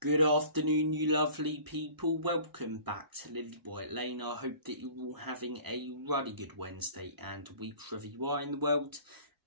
Good afternoon, you lovely people. Welcome back to Lily White Lane. I hope that you're all having a really good Wednesday and week wherever you are in the world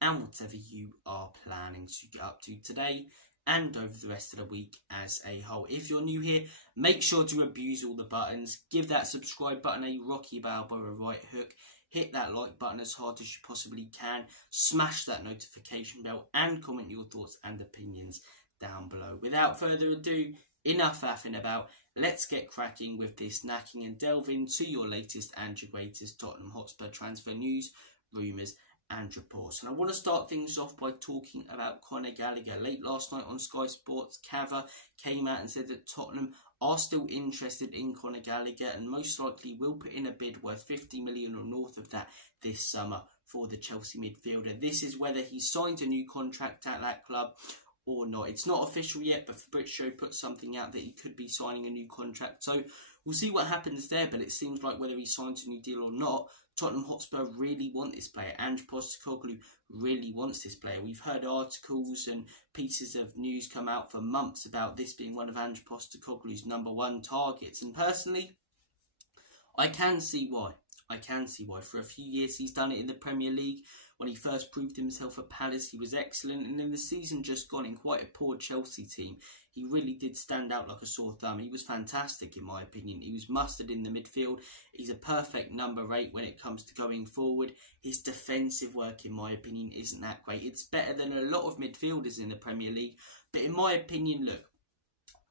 and whatever you are planning to get up to today and over the rest of the week as a whole. If you're new here, make sure to abuse all the buttons. Give that subscribe button a rocky bow by a right hook. Hit that like button as hard as you possibly can. Smash that notification bell and comment your thoughts and opinions down below. Without further ado, enough faffing about, let's get cracking with this knacking and delve into your latest and your greatest Tottenham Hotspur transfer news, rumours and reports. And I want to start things off by talking about Conor Gallagher. Late last night on Sky Sports, Cava came out and said that Tottenham are still interested in Conor Gallagher and most likely will put in a bid worth 50 million or north of that this summer for the Chelsea midfielder. This is whether he signed a new contract at that club or not. It's not official yet, but Fabrizio put something out that he could be signing a new contract. So we'll see what happens there, but it seems like whether he signs a new deal or not, Tottenham Hotspur really want this player. Ange Postecoglou really wants this player. We've heard articles and pieces of news come out for months about this being one of Ange Postecoglou's #1 targets. And personally, I can see why. For a few years he's done it in the Premier League. When he first proved himself at Palace, he was excellent. And in the season just gone, in quite a poor Chelsea team, he really did stand out like a sore thumb. He was fantastic in my opinion. He was mustard in the midfield. He's a perfect number 8 when it comes to going forward. His defensive work, in my opinion, isn't that great. It's better than a lot of midfielders in the Premier League. But in my opinion, look,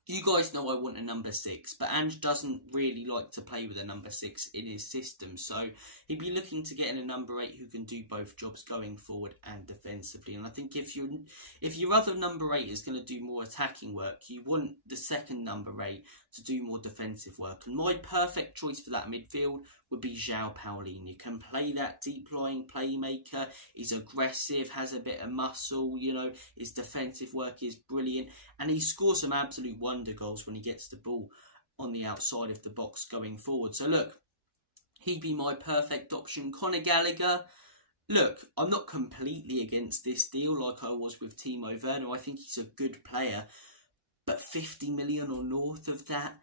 you guys know I want a number 6, but Ange doesn't really like to play with a number 6 in his system. So he'd be looking to get in a number 8 who can do both jobs going forward and defensively. And I think if your other number 8 is going to do more attacking work, you want the second number 8 to do more defensive work. And my perfect choice for that midfield would be João Paulinho. Can play that deep-lying playmaker. He's aggressive, has a bit of muscle, you know, his defensive work is brilliant. And he scores some absolute wonder goals when he gets the ball on the outside of the box going forward. So look, he'd be my perfect option. Conor Gallagher, look, I'm not completely against this deal like I was with Timo Werner. I think he's a good player. But 50 million or north of that,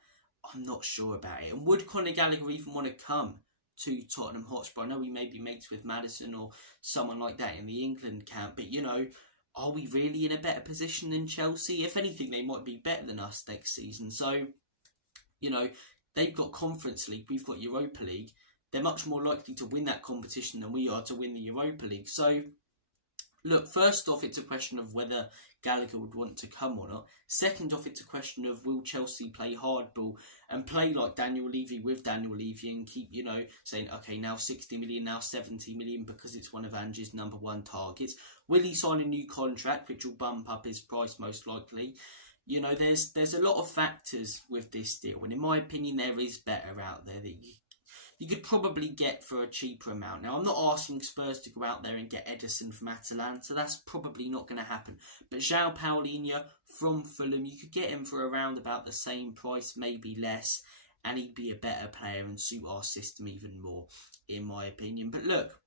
I'm not sure about it. And would Conor Gallagher even want to come to Tottenham Hotspur? I know he may be mates with Maddison or someone like that in the England camp, but you know, are we really in a better position than Chelsea? If anything, they might be better than us next season. So, you know, they've got Conference League, we've got Europa League. They're much more likely to win that competition than we are to win the Europa League. So, look, first off, it's a question of whether Gallagher would want to come or not. Second off, it's a question of will Chelsea play hardball and play like Daniel Levy with Daniel Levy and keep, you know, saying, okay, now 60 million, now 70 million because it's one of Ange's #1 targets. Will he sign a new contract, which will bump up his price most likely? You know, there's a lot of factors with this deal. And in my opinion, there is better out there that you could probably get for a cheaper amount. Now, I'm not asking Spurs to go out there and get Edison from Atalanta. That's probably not going to happen. But João Paulinho from Fulham, you could get him for around about the same price, maybe less. And he'd be a better player and suit our system even more, in my opinion. But look,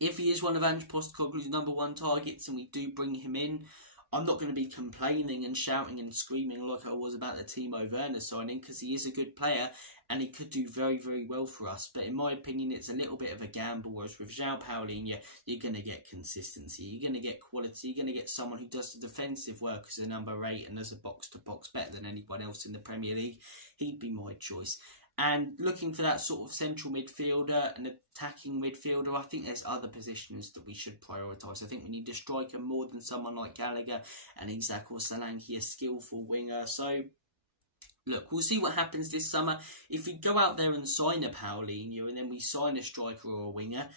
if he is one of Ange Postecoglou's #1 targets and we do bring him in, I'm not going to be complaining and shouting and screaming like I was about the Timo Werner signing because he is a good player and he could do very, very well for us. But in my opinion, it's a little bit of a gamble, whereas with João Paulinho, you're going to get consistency, you're going to get quality, you're going to get someone who does the defensive work as a number 8 and does a box-to-box better than anyone else in the Premier League. He'd be my choice. And looking for that sort of central midfielder, an attacking midfielder, I think there's other positions that we should prioritise. I think we need a striker more than someone like Gallagher and Isak or Solanke, a skillful winger. So, look, we'll see what happens this summer. If we go out there and sign a Paulinho and then we sign a striker or a winger,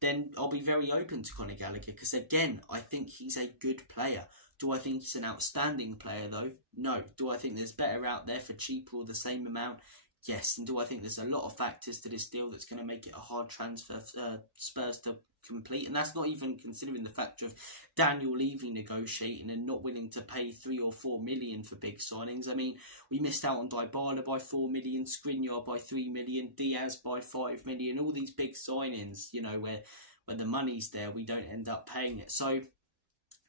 then I'll be very open to Conor Gallagher because, again, I think he's a good player. Do I think he's an outstanding player, though? No. Do I think there's better out there for cheaper or the same amount? Yes. And do I think there's a lot of factors to this deal that's going to make it a hard transfer for Spurs to complete? And that's not even considering the factor of Daniel Levy negotiating and not willing to pay 3 or 4 million for big signings. I mean, we missed out on Dybala by 4 million, Skriniar by 3 million, Diaz by 5 million. All these big signings, you know, where the money's there, we don't end up paying it. So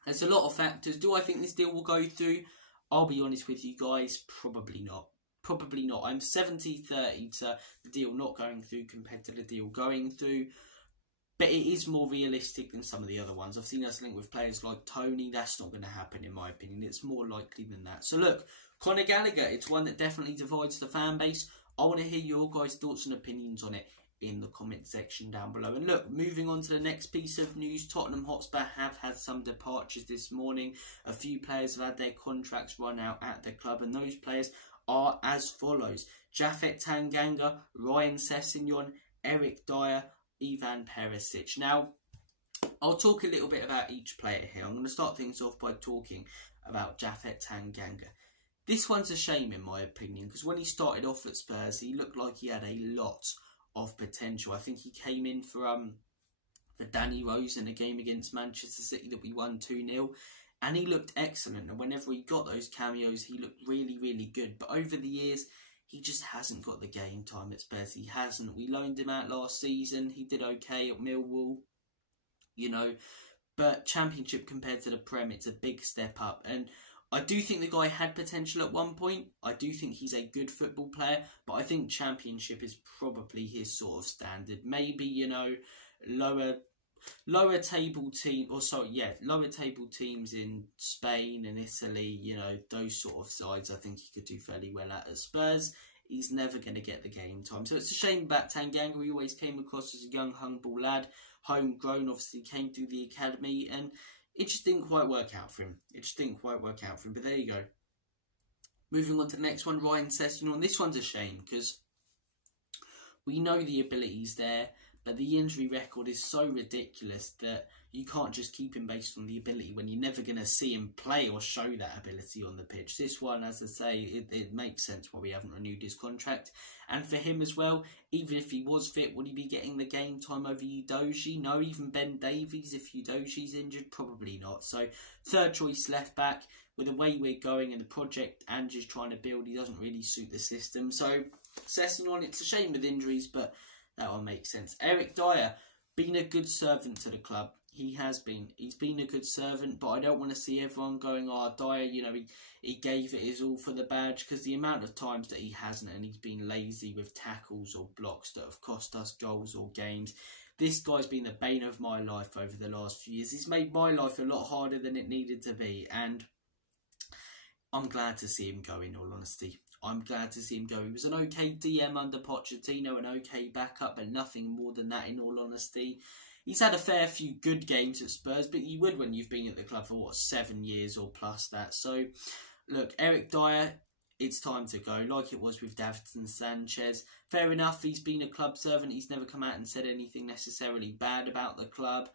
there's a lot of factors. Do I think this deal will go through? I'll be honest with you guys, probably not. Probably not. I'm 70-30 to the deal not going through compared to the deal going through. But it is more realistic than some of the other ones. I've seen us linked with players like Tony. That's not going to happen in my opinion. It's more likely than that. So look, Conor Gallagher, it's one that definitely divides the fan base. I want to hear your guys' thoughts and opinions on it in the comment section down below. And look, moving on to the next piece of news, Tottenham Hotspur have had some departures this morning. A few players have had their contracts run out at the club, and those players are as follows: Japhet Tanganga, Ryan Sessegnon, Eric Dyer, Ivan Perisic. Now, I'll talk a little bit about each player here. I'm going to start things off by talking about Japhet Tanganga. This one's a shame in my opinion, because when he started off at Spurs, he looked like he had a lot of potential. I think he came in for Danny Rose in a game against Manchester City that we won 2-0, and he looked excellent. And whenever he got those cameos, he looked really, really good. But over the years, he just hasn't got the game time at Spurs. He hasn't. We loaned him out last season. He did okay at Millwall, you know. But Championship compared to the Prem, it's a big step up. And I do think the guy had potential at one point. I do think he's a good football player. But I think Championship is probably his sort of standard. Maybe, you know, lower table teams in Spain and Italy, you know, those sort of sides I think he could do fairly well at Spurs. He's never going to get the game time. So it's a shame about Tanganga. He always came across as a young, humble lad, homegrown, obviously came through the academy, and it just didn't quite work out for him. But there you go. Moving on to the next one, Ryan Sessegnon. This one's a shame because we know the ability's there, but the injury record is so ridiculous that you can't just keep him based on the ability when you're never going to see him play or show that ability on the pitch. This one, as I say, it makes sense why we haven't renewed his contract. And for him as well, even if he was fit, would he be getting the game time over Udogie? No. Even Ben Davies, if Udogie's injured? Probably not. So, third choice left back. With the way we're going and the project Ange's trying to build, he doesn't really suit the system. So, Sessegnon, it's a shame with injuries, but that one makes sense. Eric Dyer, been a good servant to the club. He has been. He's been a good servant, but I don't want to see everyone going, oh, Dyer, you know, he gave it his all for the badge, because the amount of times that he hasn't, and he's been lazy with tackles or blocks that have cost us goals or games. This guy's been the bane of my life over the last few years. He's made my life a lot harder than it needed to be, and I'm glad to see him go, in all honesty. I'm glad to see him go. He was an okay DM under Pochettino, an okay backup, but nothing more than that, in all honesty. He's had a fair few good games at Spurs, but you would when you've been at the club for, what, 7 years or plus that. So, look, Eric Dyer, it's time to go, like it was with Davinson Sanchez. Fair enough, he's been a club servant. He's never come out and said anything necessarily bad about the club.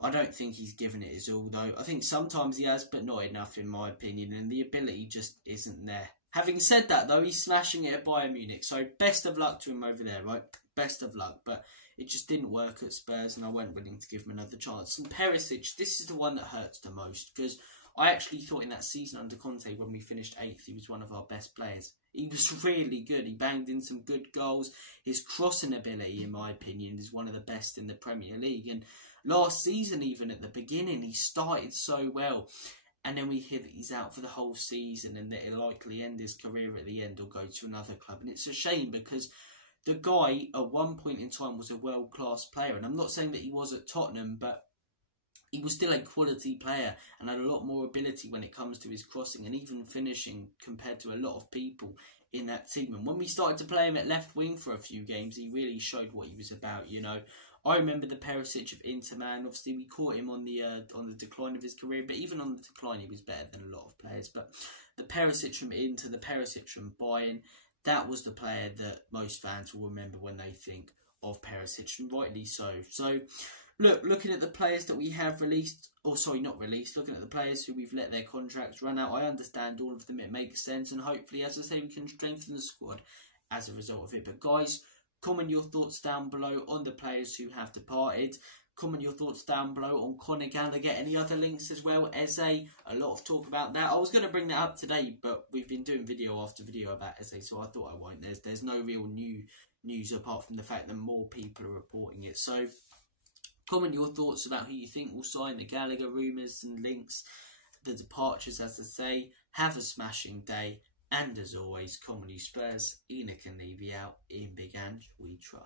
I don't think he's given it his all, though. I think sometimes he has, but not enough, in my opinion, and the ability just isn't there. Having said that, though, he's smashing it at Bayern Munich, so best of luck to him over there, right? Best of luck, but it just didn't work at Spurs, and I weren't willing to give him another chance. And Perisic, this is the one that hurts the most, because I actually thought in that season under Conte, when we finished 8th, he was one of our best players. He was really good. He banged in some good goals. His crossing ability, in my opinion, is one of the best in the Premier League. And last season, even at the beginning, he started so well. And then we hear that he's out for the whole season and that he'll likely end his career at the end or go to another club. And it's a shame, because the guy, at one point in time, was a world-class player. And I'm not saying that he was at Tottenham, but he was still a quality player and had a lot more ability when it comes to his crossing and even finishing compared to a lot of people in that team. And when we started to play him at left wing for a few games, he really showed what he was about, you know. I remember the Perisic of Inter, man. Obviously, we caught him on the decline of his career, but even on the decline, he was better than a lot of players. But the Perisic from Inter, the Perisic from Bayern, that was the player that most fans will remember when they think of Perisic, and rightly so. So, looking at the players that we have released, or sorry, not released, looking at the players who we've let their contracts run out, I understand all of them. It makes sense, and hopefully, as I say, we can strengthen the squad as a result of it. But guys, comment your thoughts down below on the players who have departed. Comment your thoughts down below on Conor Gallagher. Any other links as well. Eze, a lot of talk about that. I was going to bring that up today, but we've been doing video after video about Eze, so I thought I won't. There's no real new news apart from the fact that more people are reporting it. So comment your thoughts about who you think will sign, the Gallagher rumours and links. the departures, as I say. Have a smashing day, and as always, Comedy Spurs, Enoch and Levy out. In Big Ange, we try.